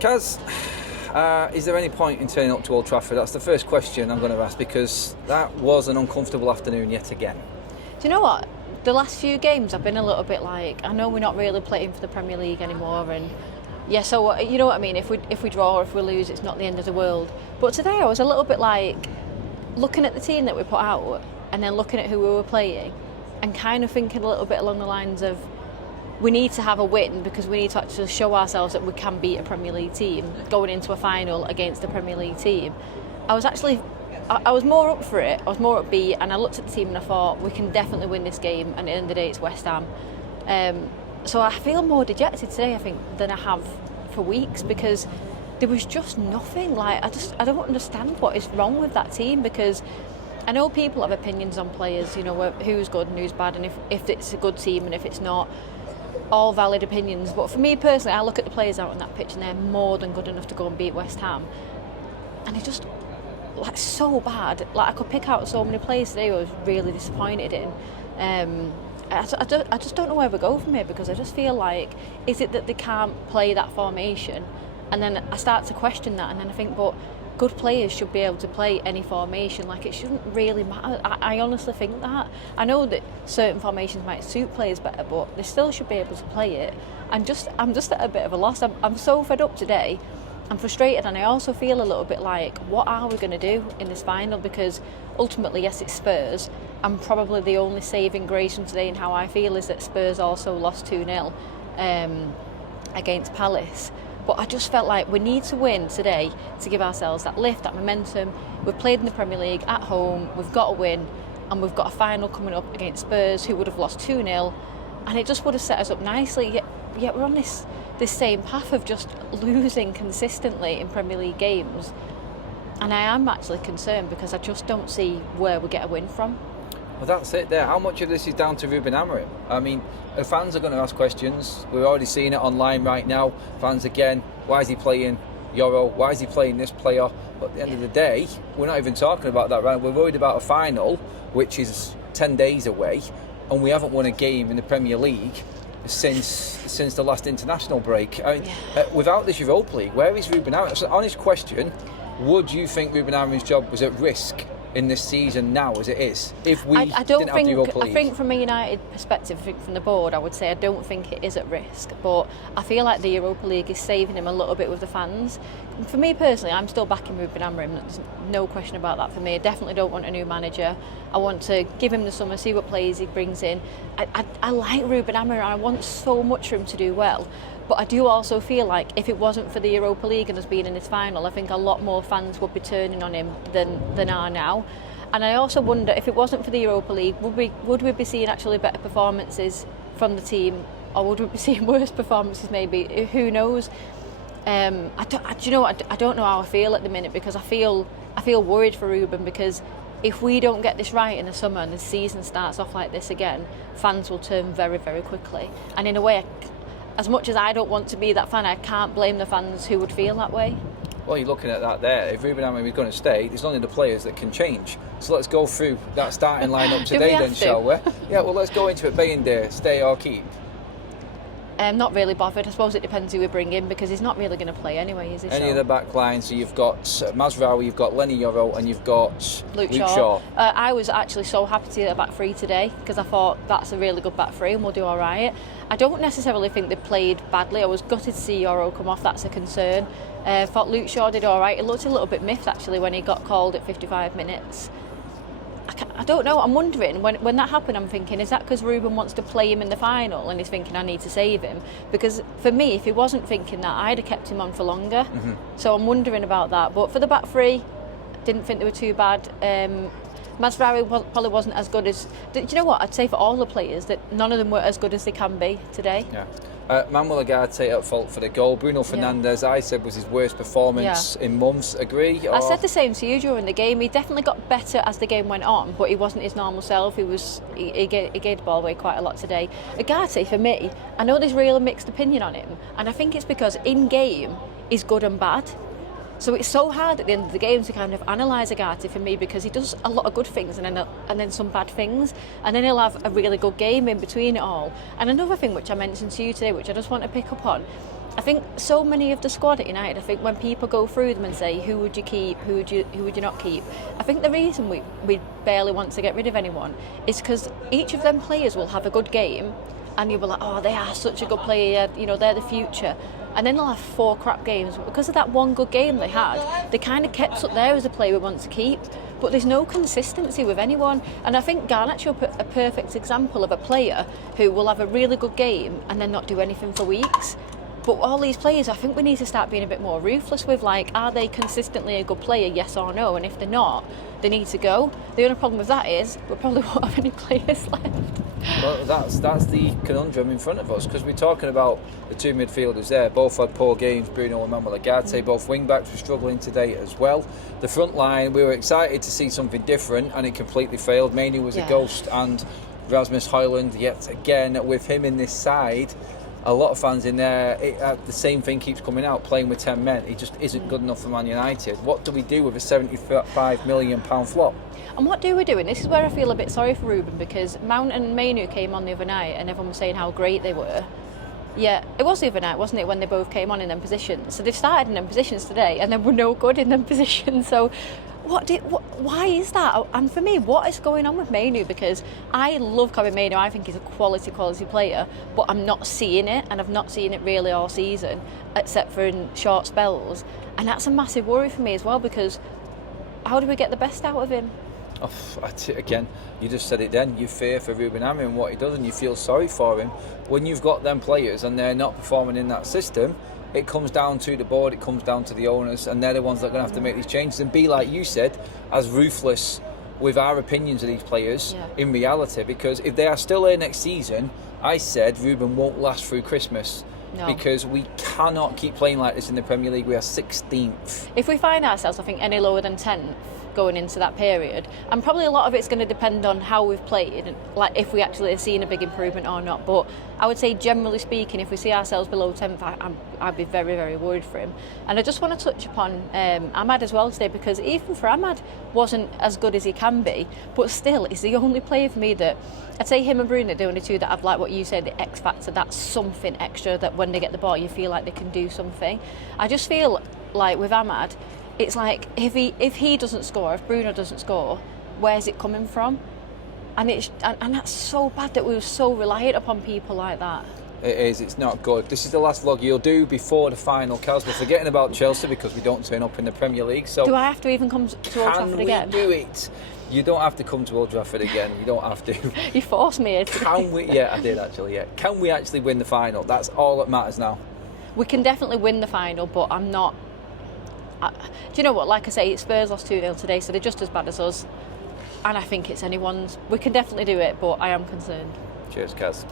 Kaz, is there any point in turning up to Old Trafford? That's the first question I'm going to ask, because that was an uncomfortable afternoon yet again. Do you know what? The last few games I've been a little bit like, I know we're not really playing for the Premier League anymore, and yeah, so you know what I mean, if we draw or if we lose, it's not the end of the world. But today I was a little bit like looking at the team that we put out and then looking at who we were playing and kind of thinking a little bit along the lines of, we need to have a win because we need to actually show ourselves that we can beat a Premier League team going into a final against a Premier League team. I was more up for it, I was more upbeat, and I looked at the team and I thought, we can definitely win this game, and at the end of the day it's West Ham. So I feel more dejected today, I think, than I have for weeks, because there was just nothing. Like, I don't understand what is wrong with that team, because I know people have opinions on players, you know, who's good and who's bad, and if it's a good team and if it's not. All valid opinions, but for me personally, I look at the players out on that pitch and they're more than good enough to go and beat West Ham, and it's just like so bad. Like, I could pick out so many players today I was really disappointed in. I just don't know where we go from here, because I just feel like, is it that they can't play that formation? And then I start to question that, and then I think, but good players should be able to play any formation. Like, it shouldn't really matter. I honestly think that. I know that certain formations might suit players better, but they still should be able to play it. I'm just at a bit of a loss. I'm so fed up today. I'm frustrated, and I also feel a little bit like, what are we going to do in this final? Because ultimately, yes, it's Spurs. And probably the only saving grace from today and how I feel is that Spurs also lost 2-0 against Palace. But I just felt like we need to win today to give ourselves that lift, that momentum. We've played in the Premier League at home, we've got to win, and we've got a final coming up against Spurs, who would have lost 2-0, and it just would have set us up nicely. Yet we're on this same path of just losing consistently in Premier League games. And I am actually concerned, because I just don't see where we get a win from. Well, that's it there. How much of this is down to Ruben Amorim? I mean, the fans are going to ask questions. We're already seeing it online right now. Fans again, why is he playing Euro? Why is he playing this player? But at the end of the day, we're not even talking about that, right? We're worried about a final, which is 10 days away, and we haven't won a game in the Premier League since the last international break. I mean, without this Europa League, where is Ruben Amorim? It's an honest question. Would you think Ruben Amorim's job was at risk in this season now as it is, if we didn't have the Europa League? I think from a United perspective, from the board, I would say I don't think it is at risk, but I feel like the Europa League is saving him a little bit with the fans. For me personally, I'm still backing Ruben Amorim. There's no question about that for me. I definitely don't want a new manager. I want to give him the summer, see what players he brings in. I like Ruben Amorim. I want so much for him to do well. But I do also feel like if it wasn't for the Europa League and us being in this final, I think a lot more fans would be turning on him than are now. And I also wonder, if it wasn't for the Europa League, would we be seeing actually better performances from the team, or would we be seeing worse performances maybe? Who knows? I don't know how I feel at the minute, because I feel worried for Ruben, because if we don't get this right in the summer and the season starts off like this again, fans will turn very, very quickly. And in a way, as much as I don't want to be that fan, I can't blame the fans who would feel that way. Well, you're looking at that there. If Ruben Amorim is going to stay, there's only the players that can change. So let's go through that starting line-up today then, shall we? Yeah, well, let's go into it. Bayindir, stay or keep? I'm not really bothered. I suppose it depends who we bring in, because he's not really going to play anyway, is he? Any of the back line, so you've got Mazraoui, you've got Lenny Yoro, and you've got Luke Shaw. I was actually so happy to see a back three today, because I thought that's a really good back three and we'll do all right. I don't necessarily think they played badly. I was gutted to see Yoro come off, that's a concern. I thought Luke Shaw did all right. He looked a little bit miffed actually when he got called at 55 minutes. I don't know, I'm wondering, when that happened, I'm thinking, is that because Ruben wants to play him in the final and he's thinking, I need to save him? Because for me, if he wasn't thinking that, I'd have kept him on for longer. Mm-hmm. So I'm wondering about that. But for the back three, didn't think they were too bad. Mazraoui probably wasn't as good as... Do you know what? I'd say for all the players that none of them were as good as they can be today. Yeah. Manuel Ugarte at fault for the goal. Bruno Fernandes, I said, was his worst performance in months. Agree? I said the same to you during the game. He definitely got better as the game went on, but he wasn't his normal self. He gave the ball away quite a lot today. Ugarte, for me, I know there's really mixed opinion on him, and I think it's because in game he's good and bad. So it's so hard at the end of the game to kind of analyse Ugarte for me, because he does a lot of good things and then some bad things, and then he'll have a really good game in between it all. And another thing which I mentioned to you today, which I just want to pick up on, I think so many of the squad at United, I think when people go through them and say who would you keep, who would you not keep, I think the reason we barely want to get rid of anyone is because each of them players will have a good game and you'll be like, oh, they are such a good player, you know, they're the future. And then they'll have 4 crap games. But because of that one good game they had, they kind of kept up there as a player we want to keep. But there's no consistency with anyone. And I think Garnett's a perfect example of a player who will have a really good game and then not do anything for weeks. But all these players, I think we need to start being a bit more ruthless with, like, are they consistently a good player, yes or no? And if they're not, they need to go. The only problem with that is we probably won't have any players left. Well, that's the conundrum in front of us, because we're talking about the 2 midfielders there. Both had poor games, Bruno and Manuel Ugarte. Both wing-backs were struggling today as well. The front line, we were excited to see something different, and it completely failed. Mainoo was a ghost, and Rasmus Højlund, yet again, with him in this side, a lot of fans in there, the same thing keeps coming out, playing with 10 men. He just isn't good enough for Man United. What do we do with a £75 million flop? And what do we do? And this is where I feel a bit sorry for Ruben, because Mount and Mainoo came on the other night and everyone was saying how great they were. Yeah, it was the other night, wasn't it, when they both came on in them positions. So they've started in them positions today and then we're no good in them positions. So why is that? And for me, what is going on with Mainoo? Because I love Kobbie Mainoo. I think he's a quality player, but I'm not seeing it, and I've not seen it really all season, except for in short spells. And that's a massive worry for me as well, because how do we get the best out of him? Oh, again, you just said it then. You fear for Ruben Amorim and what he does, and you feel sorry for him. When you've got them players and they're not performing in that system, it comes down to the board, it comes down to the owners, and they're the ones that are going to have to make these changes and be, like you said, as ruthless with our opinions of these players in reality. Because if they are still here next season, I said Ruben won't last through Christmas. No. Because we cannot keep playing like this in the Premier League. We are 16th. If we find ourselves, I think, any lower than 10th going into that period, and probably a lot of it's going to depend on how we've played and like if we actually are seeing a big improvement or not. But I would say, generally speaking, if we see ourselves below 10th, I'd be very, very worried for him. And I just want to touch upon Ahmad as well today, because even for Ahmad wasn't as good as he can be, but still he's the only player for me that I'd say him and Bruno are the only two that have, like what you said, the X factor, that's something extra that when they get the ball you feel like they can do something. I just feel like with Ahmad, it's like if he doesn't score, if Bruno doesn't score, where's it coming from? And that's so bad that we were so reliant upon people like that. It is, it's not good. This is the last vlog you'll do before the final, Kaz. We're forgetting about Chelsea because we don't turn up in the Premier League. So do I have to even come to Old Trafford again? Can we do it? You don't have to come to Old Trafford again. You don't have to. You forced me here today. Can we? Yeah, I did actually, yeah. Can we actually win the final? That's all that matters now. We can definitely win the final, but I'm not... do you know what? Like I say, Spurs lost 2-0 today, so they're just as bad as us. And I think it's anyone's. We can definitely do it, but I am concerned. Cheers, Kaz.